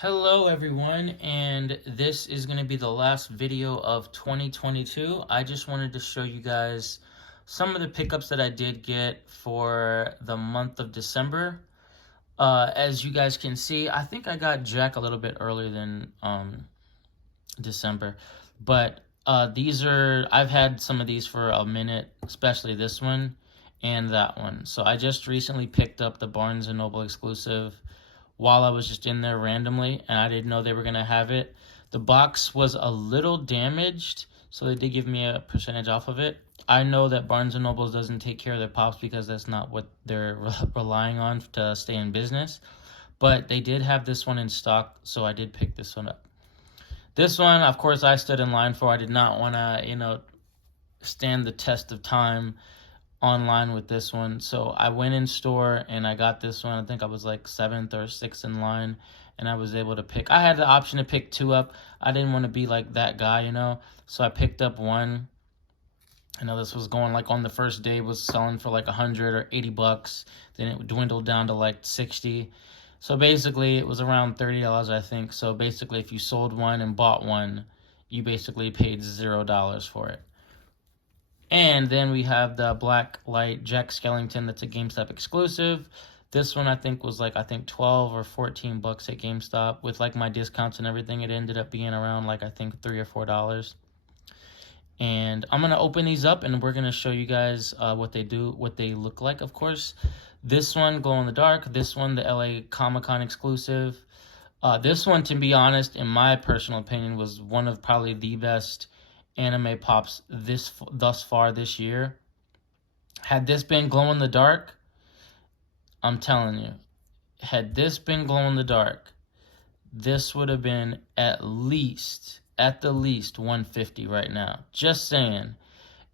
Hello everyone, and this is going to be the last video of 2022. I just wanted to show you guys some of the pickups that I did get for the month of December. As you guys can see, I think I got Jack a little bit earlier than December, but I've had some of these for a minute, especially this one and that one. So I just recently picked up the Barnes & Noble exclusive while I was just in there randomly, and I didn't know they were going to have it. The box was a little damaged, so they did give me a percentage off of it. I know that Barnes & Noble doesn't take care of their pops because that's not what they're relying on to stay in business, but they did have this one in stock, so I did pick this one up. This one, of course, I stood in line for. I did not want to, stand the test of time online with this one. So I went in store and I got this one. I think I was like 7th or 6th in line, and I was able to pick. I had the option to pick 2 up. I didn't want to be like that guy, so I picked up 1. I know this was going like on the first day, was selling for like 100 or 80 bucks. Then it dwindled down to like 60. So basically it was around $30, I think. So basically if you sold 1 and bought 1, you basically paid $0 for it. And then we have the Black Light Jack Skellington. That's a GameStop exclusive. This one I think was like 12 or 14 bucks at GameStop. With like my discounts and everything, it ended up being around like I think $3 or $4. And I'm gonna open these up and we're gonna show you guys what they look like. Of course, this one glow in the dark. This one the LA Comic-Con exclusive. This one, to be honest, in my personal opinion, was one of probably the best anime pops thus far this year. Had this been glow in the dark, I'm telling you, had this been glow in the dark, this would have been at the least 150 right now. Just saying.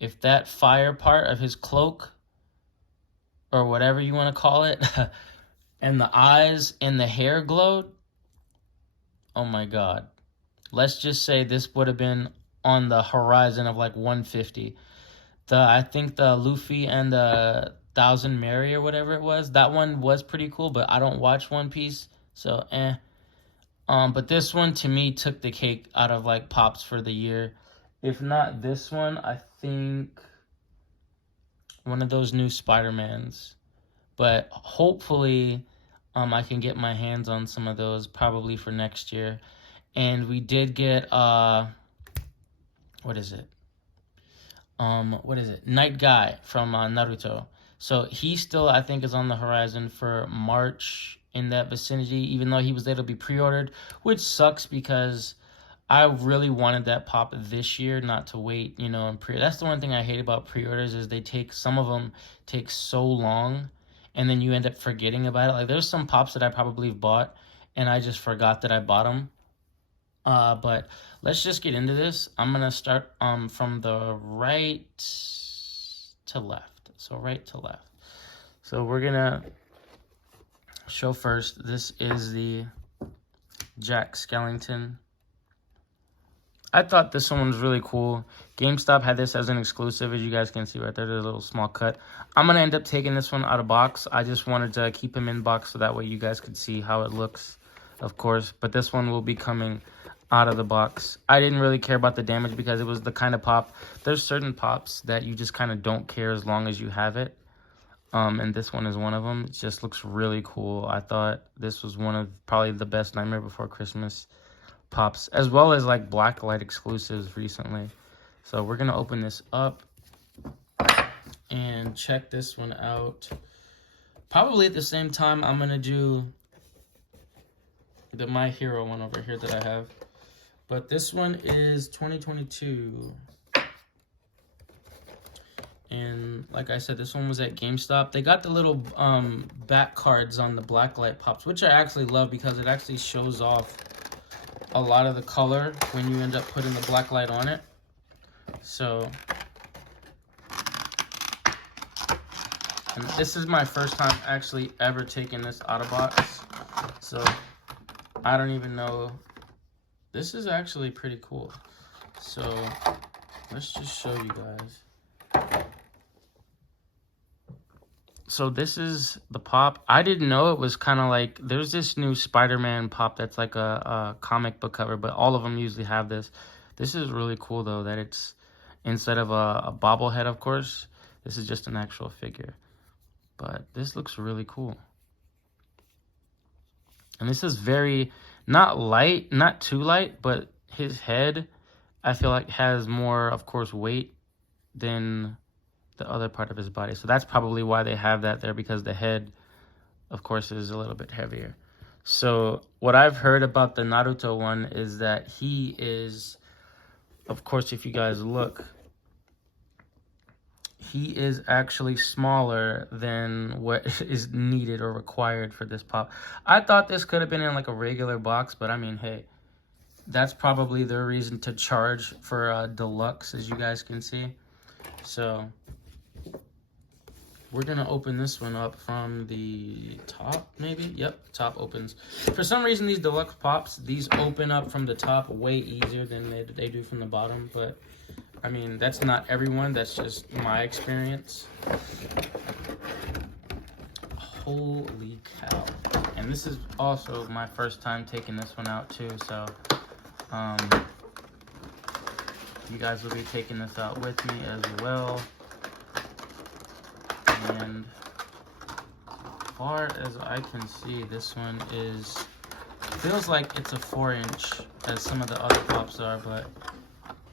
If that fire part of his cloak, or whatever you want to call it, and the eyes and the hair glowed, oh my god. Let's just say this would have been on the horizon of like 150. I think the Luffy and the Thousand Mary or whatever it was, that one was pretty cool, but I don't watch One Piece, so but this one to me took the cake out of like pops for the year. If not this one, I think one of those new Spider-Mans. But hopefully I can get my hands on some of those probably for next year. And we did get what is it? Night Guy from Naruto. So he still, I think, is on the horizon for March, in that vicinity, even though he was able to be pre-ordered, which sucks because I really wanted that pop this year, not to wait, and That's the one thing I hate about pre-orders is some of them take so long, and then you end up forgetting about it. Like, there's some pops that I probably bought, and I just forgot that I bought them. But let's just get into this. I'm going to start from the right to left. So right to left. So we're going to show first. This is the Jack Skellington. I thought this one was really cool. GameStop had this as an exclusive, as you guys can see right there. There's a little small cut. I'm going to end up taking this one out of box. I just wanted to keep him in box so that way you guys could see how it looks, of course. But this one will be coming out of the box. I didn't really care about the damage because it was the kind of pop. There's certain pops that you just kind of don't care as long as you have it. And this one is one of them. It just looks really cool. I thought this was one of probably the best Nightmare Before Christmas pops, as well as like Blacklight exclusives recently. So we're gonna open this up and check this one out. Probably at the same time I'm gonna do the My Hero one over here that I have. But this one is 2022. And like I said, this one was at GameStop. They got the little back cards on the Blacklight pops, which I actually love because it actually shows off a lot of the color when you end up putting the Blacklight on it. So, and this is my first time actually ever taking this out of box. So, I don't even know. This is actually pretty cool. So, let's just show you guys. So this is the pop. I didn't know it was kind of like, there's this new Spider-Man pop that's like a comic book cover, but all of them usually have this. This is really cool though, that it's instead of a bobblehead, of course, this is just an actual figure. But this looks really cool. And this is very, not light, not too light, but his head, I feel like has more, of course, weight than the other part of his body. So that's probably why they have that there, because the head, of course, is a little bit heavier. So what I've heard about the Naruto one is that he is, of course, if you guys look, he is actually smaller than what is needed or required for this pop. I thought this could have been in like a regular box, but I mean, hey, that's probably their reason to charge for deluxe, as you guys can see. So we're gonna open this one up from the top, maybe? Yep, top opens. For some reason, these deluxe pops, these open up from the top way easier than they do from the bottom, but I mean, that's not everyone, that's just my experience. Holy cow. And this is also my first time taking this one out too, so you guys will be taking this out with me as well. And as far as I can see, this one feels like it's a 4-inch, as some of the other pops are, but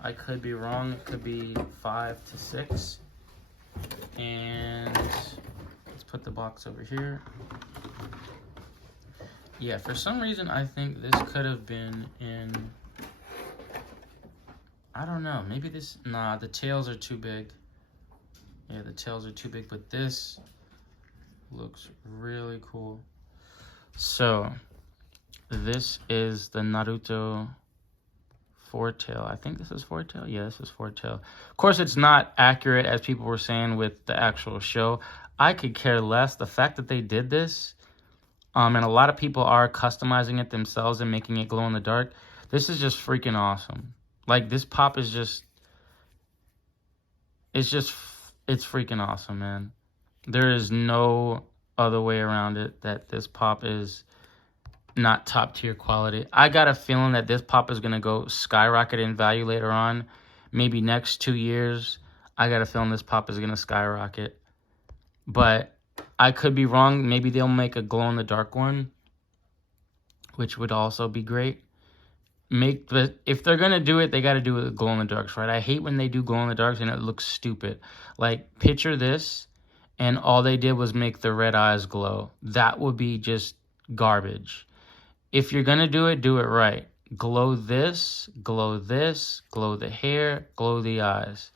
I could be wrong. It could be 5 to 6. And let's put the box over here. Yeah, for some reason, I think this could have been in, I don't know, maybe this, nah, the tails are too big. Yeah, the tails are too big, but this looks really cool. So, this is the Naruto 4-tail. I think this is 4-tail. Yeah, this is 4-tail. Of course, it's not accurate, as people were saying with the actual show. I could care less. The fact that they did this, and a lot of people are customizing it themselves and making it glow in the dark. This is just freaking awesome. Like, this pop is just, it's freaking awesome, man. There is no other way around it that this pop is not top tier quality. I got a feeling that this pop is going to go skyrocket in value later on. Maybe next 2 years, I got a feeling this pop is going to skyrocket. But I could be wrong. Maybe they'll make a glow in the dark one, which would also be great. If they're gonna do it, they got to do it with glow in the darks, right? I hate when they do glow in the darks and it looks stupid. Like, picture this, and all they did was make the red eyes glow. That would be just garbage. If you're gonna do it right. Glow this, glow the hair, glow the eyes.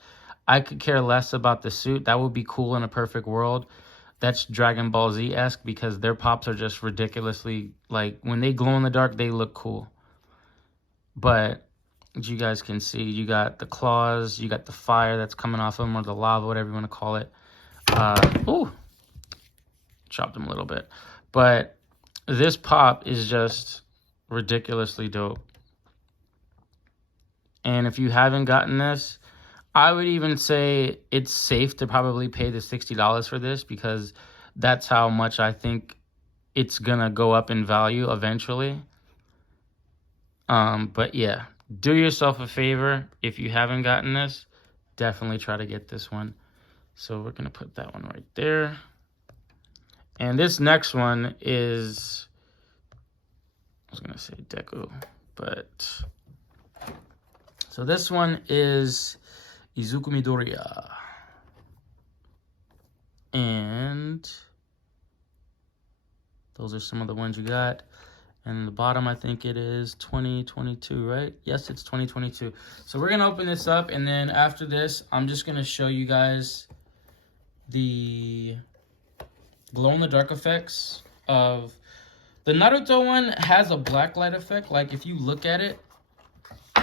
I could care less about the suit. That would be cool in a perfect world. That's Dragon Ball Z-esque, because their pops are just ridiculously, like, when they glow in the dark, they look cool. But as you guys can see, you got the claws, you got the fire that's coming off of them, or the lava, whatever you want to call it. Ooh, chopped them a little bit. But this pop is just ridiculously dope. And if you haven't gotten this, I would even say it's safe to probably pay the $60 for this, because that's how much I think it's going to go up in value eventually. But yeah, do yourself a favor. If you haven't gotten this, definitely try to get this one. So we're going to put that one right there. And this next one is, I was going to say Deku, but so this one is Izuku Midoriya. And those are some of the ones you got. And the bottom, I think it is 2022, right? Yes, it's 2022. So we're going to open this up. And then after this, I'm just going to show you guys the glow-in-the-dark effects of... The Naruto one has a black light effect. Like, if you look at it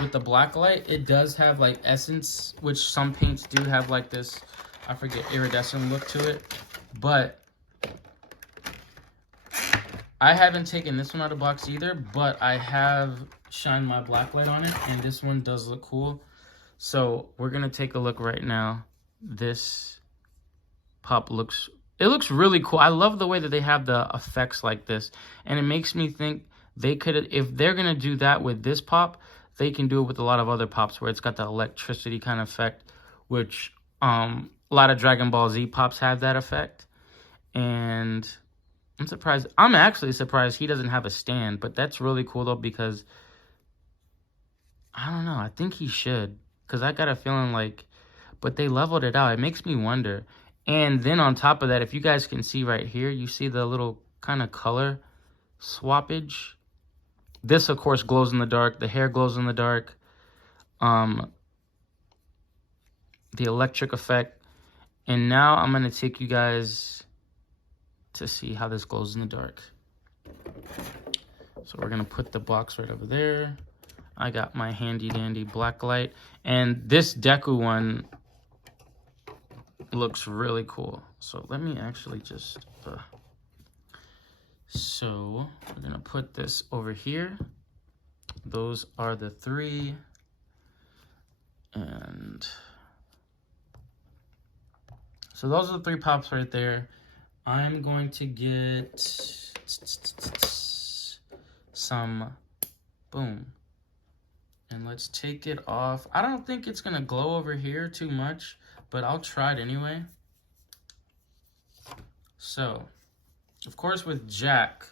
with the black light, it does have, like, essence, which some paints do have, like, this, I forget, iridescent look to it. But I haven't taken this one out of the box either, but I have shined my black light on it, and this one does look cool. So we're going to take a look right now. This pop looks, it looks really cool. I love the way that they have the effects like this. And it makes me think they could, if they're going to do that with this pop, they can do it with a lot of other pops where it's got the electricity kind of effect, which a lot of Dragon Ball Z pops have that effect. And I'm surprised. I'm actually surprised he doesn't have a stand, but that's really cool though, because I don't know. I think he should, because I got a feeling like, but they leveled it out. It makes me wonder. And then on top of that, if you guys can see right here, you see the little kind of color swappage. This, of course, glows in the dark. The hair glows in the dark. The electric effect. And now I'm going to take you guys to see how this glows in the dark. So we're going to put the box right over there. I got my handy dandy black light. And this Deku one looks really cool. So let me actually just... So we're going to put this over here. Those are the three. And so those are the three pops right there. I'm going to get some, boom. And let's take it off. I don't think it's going to glow over here too much, but I'll try it anyway. So, of course with Jack,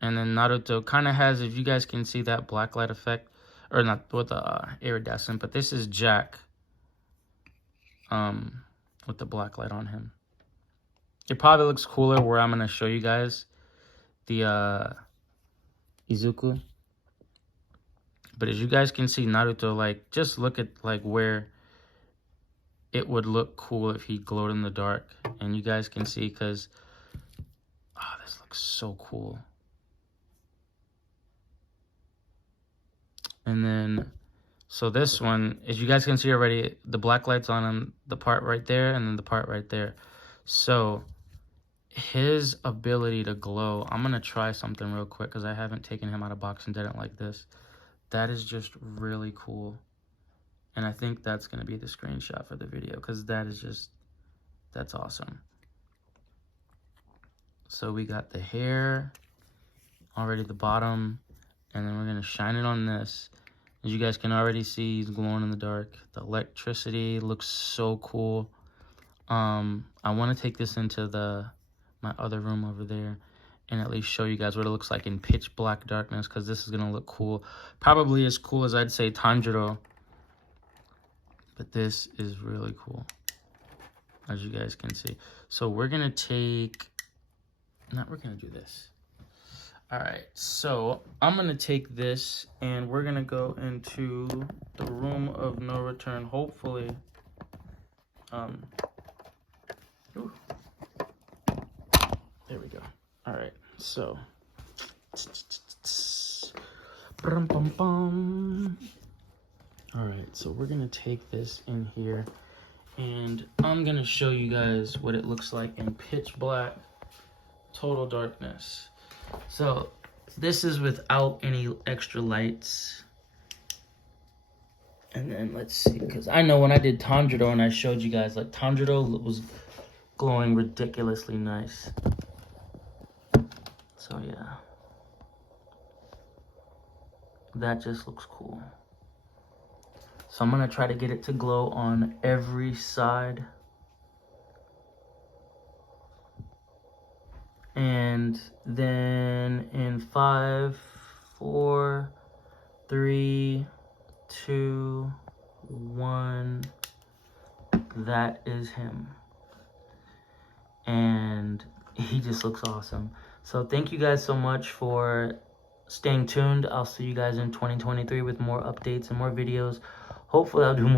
and then Naruto kind of has, if you guys can see that black light effect, or not with the iridescent, but this is Jack with the black light on him. It probably looks cooler where I'm going to show you guys the Izuku. But as you guys can see, Naruto, like, just look at like where it would look cool if he glowed in the dark. And you guys can see, because this looks so cool. And then, so this one, as you guys can see already, the black light's on him, the part right there, and then the part right there. So his ability to glow, I'm going to try something real quick, because I haven't taken him out of box and did it like this. That is just really cool. And I think that's going to be the screenshot for the video, because that is just, that's awesome. So we got the hair, already the bottom, and then we're going to shine it on this. As you guys can already see, he's glowing in the dark. The electricity looks so cool. I want to take this into my other room over there and at least show you guys what it looks like in pitch black darkness, because this is going to look cool. Probably as cool as I'd say Tanjiro. But this is really cool, as you guys can see. So we're going to take... we're going to do this. All right, so I'm going to take this, and we're going to go into the room of no return, hopefully. Ooh. There we go. All right, so... All right, so we're going to take this in here, and I'm going to show you guys what it looks like in pitch black, total darkness. So this is without any extra lights. And then let's see, because I know when I did Tanjiro and I showed you guys, like, Tanjiro was glowing ridiculously nice. So yeah, that just looks cool. So I'm going to try to get it to glow on every side. And then in 5, 4, 3, 2, 1, that is him. And he just looks awesome. So thank you guys so much for staying tuned. I'll see you guys in 2023 with more updates and more videos. Hopefully I'll do more.